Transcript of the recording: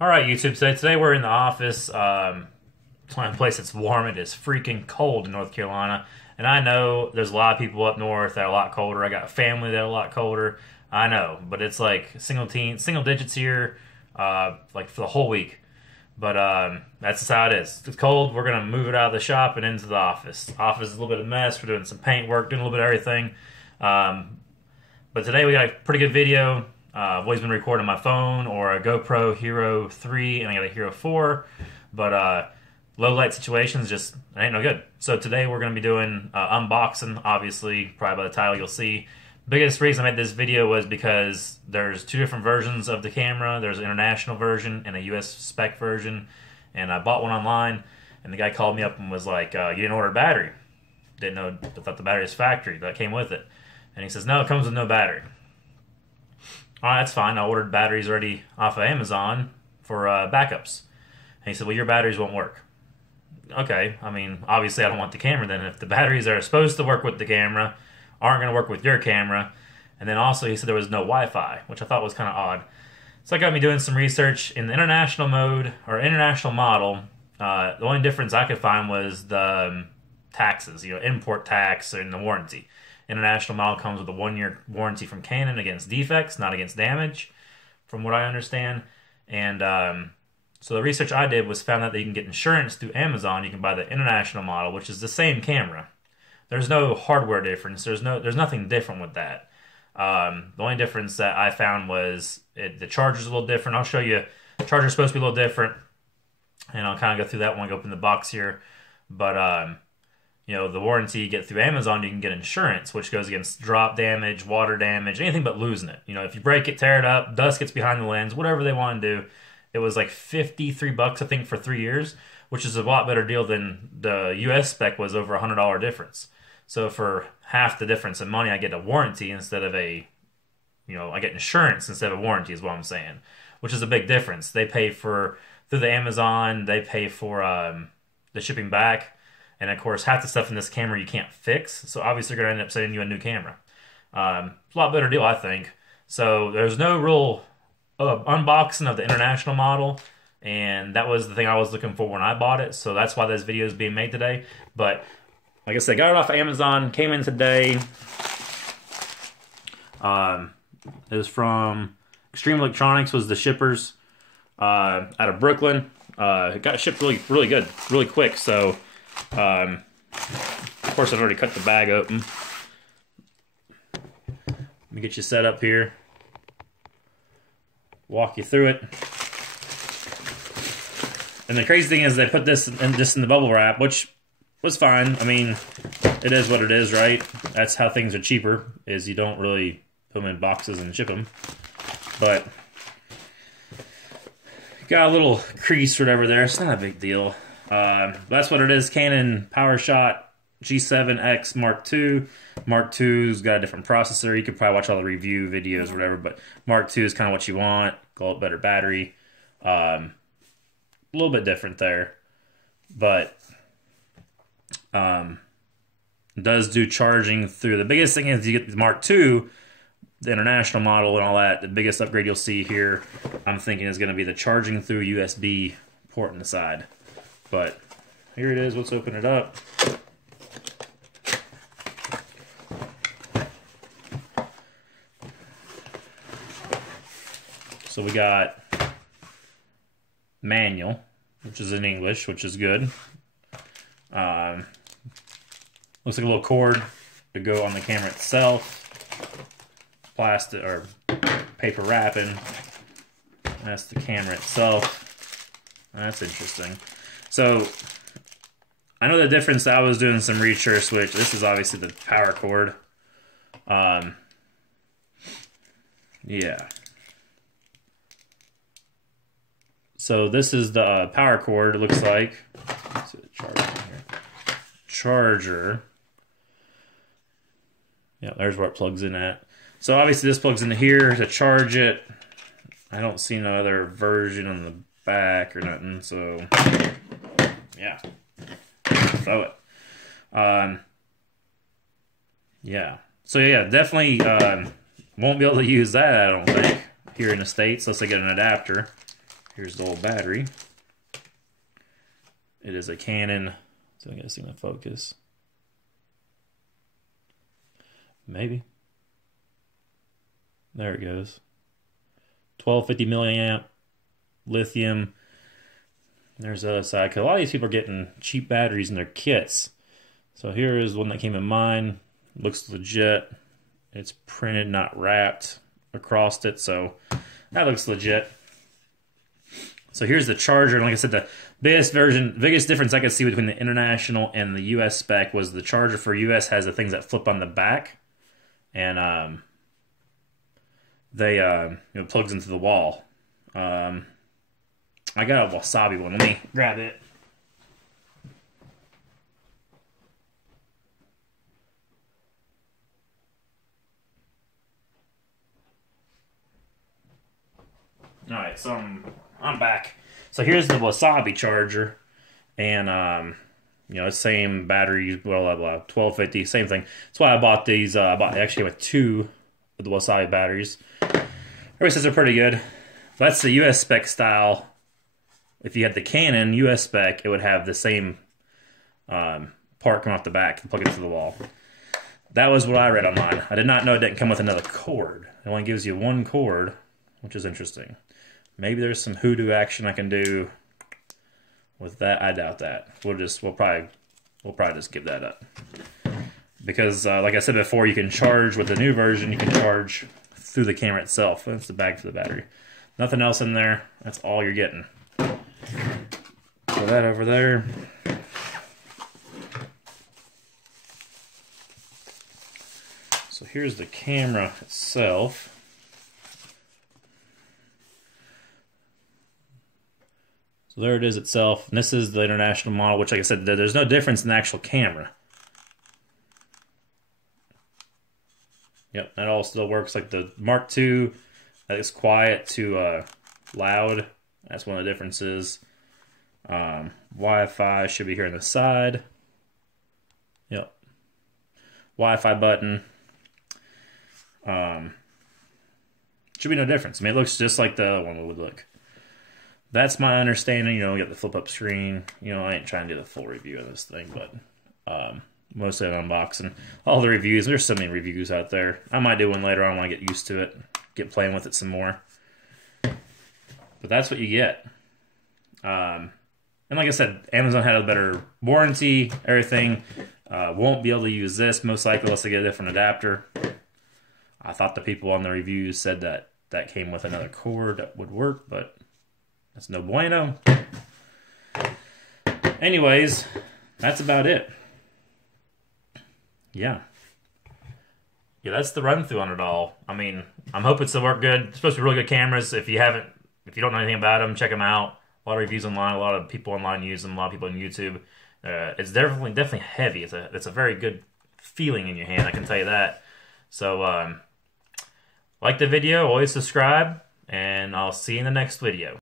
All right, YouTube. So today we're in the office. It's a place that's warm. It is freaking cold in North Carolina, and I know there's a lot of people up north that are a lot colder. I got family that are a lot colder. I know, but it's like single digits here, like for the whole week. But that's just how it is. It's cold. We're gonna move it out of the shop and into the office. Office is a little bit of a mess. We're doing some paint work, doing a little bit of everything. But today we got a pretty good video. I've always been recording on my phone or a GoPro Hero 3, and I got a Hero 4. But low light situations just ain't no good. So today we're going to be doing unboxing, obviously. Probably by the title you'll see. Biggest reason I made this video was because there's two different versions of the camera. There's an international version and a US spec version. And I bought one online, and the guy called me up and was like, you didn't order a battery. Didn't know, I thought the battery was factory. That came with it. And he says, no, it comes with no battery. All right, that's fine. I ordered batteries already off of Amazon for backups. And he said, well, your batteries won't work. Okay, I mean, obviously I don't want the camera then. If the batteries that are supposed to work with the camera aren't going to work with your camera. And then also he said there was no Wi-Fi, which I thought was kind of odd. So that got me doing some research. In the international mode, or international model, the only difference I could find was the taxes, import tax and the warranty. International model comes with a 1-year warranty from Canon against defects, not against damage, from what I understand. And so the research I did was found out that you can get insurance through Amazon. You can buy the international model, which is the same camera. There's no hardware difference. There's nothing different with that. The only difference that I found was the charger's a little different. I'll show you. The charger's supposed to be a little different, and I'll kind of go through that when I open the box here. But the warranty you get through Amazon, you can get insurance, which goes against drop damage, water damage, anything but losing it. If you break it, tear it up, dust gets behind the lens, whatever they want to do. It was like $53, I think, for 3 years, which is a lot better deal than the US spec was, over $100 difference. So for half the difference in money, I get a warranty instead of I get insurance instead of a warranty is what I'm saying, which is a big difference. They pay through the Amazon, they pay for the shipping back. And of course, half the stuff in this camera you can't fix, so obviously they're going to end up sending you a new camera. It's a lot better deal, I think. So there's no real unboxing of the international model, and that was the thing I was looking for when I bought it, so that's why this video is being made today. But like I said, got it off of Amazon, came in today. It was from Extreme Electronics, was the shippers, out of Brooklyn. It got shipped really good, really quick, so of course I've already cut the bag open. Let me get you set up here, walk you through it. And the crazy thing is they put this in the bubble wrap, which was fine. I mean, it is what it is, right? That's how things are cheaper, is you don't really put them in boxes and ship them. But got a little crease or whatever there. It's not a big deal. That's what it is. Canon PowerShot G7X Mark II. Mark II's got a different processor. You could probably watch all the review videos or whatever, but Mark II is kind of what you want. Got a better battery. A little bit different there. But it does do charging through. The biggest thing is you get the Mark II, the international model and all that. The biggest upgrade you'll see here, I'm thinking, is going to be the charging through USB port on the side. But here it is. Let's open it up. So we got manual, which is in English, which is good. Looks like a little cord to go on the camera itself. Plastic or paper wrapping. That's the camera itself. That's interesting. So I know the difference. I was doing some research, which this is obviously the power cord. Yeah. So this is the power cord, it looks like. Let's see the charger here. Charger. Yeah, there's where it plugs in at. So obviously this plugs into here to charge it. I don't see no other version on the back or nothing, so yeah. Throw it. Yeah. So yeah, definitely won't be able to use that, I don't think, here in the States, unless I get an adapter. Here's the old battery. It is a Canon. So I guess it's gonna focus. Maybe. There it goes. 1250 milliamp lithium. There's the other side. Because a lot of these people are getting cheap batteries in their kits. So here is one that came in mine. Looks legit. It's printed, not wrapped across it. So that looks legit. So here's the charger. And like I said, the biggest difference I could see between the international and the US spec was the charger for US has the things that flip on the back. And they plugs into the wall. I got a Wasabi one. Let me grab it. All right, so I'm back. So here's the Wasabi Charger, and same battery, blah blah blah, 1250, same thing. That's why I bought these. I bought actually with 2 of the Wasabi batteries. Everybody says they're pretty good. That's the US spec style. If you had the Canon US spec, it would have the same part coming off the back to plug into the wall. That was what I read online. I did not know it didn't come with another cord. It only gives you 1 cord, which is interesting. Maybe there's some hoodoo action I can do with that. I doubt that. We'll probably just give that up. Because like I said before, you can charge with the new version, you can charge through the camera itself. That's the bag for the battery. Nothing else in there. That's all you're getting. Put that over there. So here's the camera itself. So there it is itself. And this is the international model, which like I said, there's no difference in the actual camera. Yep, that all still works. Like the Mark II, that is quiet to loud. That's one of the differences. Wi-Fi should be here on the side. Yep. Wi-Fi button. Should be no difference. I mean, it looks just like the other one would look. That's my understanding. You get the flip-up screen. I ain't trying to do the full review of this thing, but mostly an unboxing. All the reviews. There's so many reviews out there. I might do one later on when I get used to it. Get playing with it some more. But that's what you get. And like I said, Amazon had a better warranty, everything. Won't be able to use this, most likely, unless they get a different adapter. I thought the people on the reviews said that that came with another cord that would work, but that's no bueno. Anyways, that's about it. Yeah, that's the run-through on it all. I mean, I'm hoping to work good. It's supposed to be really good cameras. If you don't know anything about them, check them out. A lot of reviews online. A lot of people online use them. A lot of people on YouTube. It's definitely heavy. It's a very good feeling in your hand, I can tell you that. So, like the video, always subscribe, and I'll see you in the next video.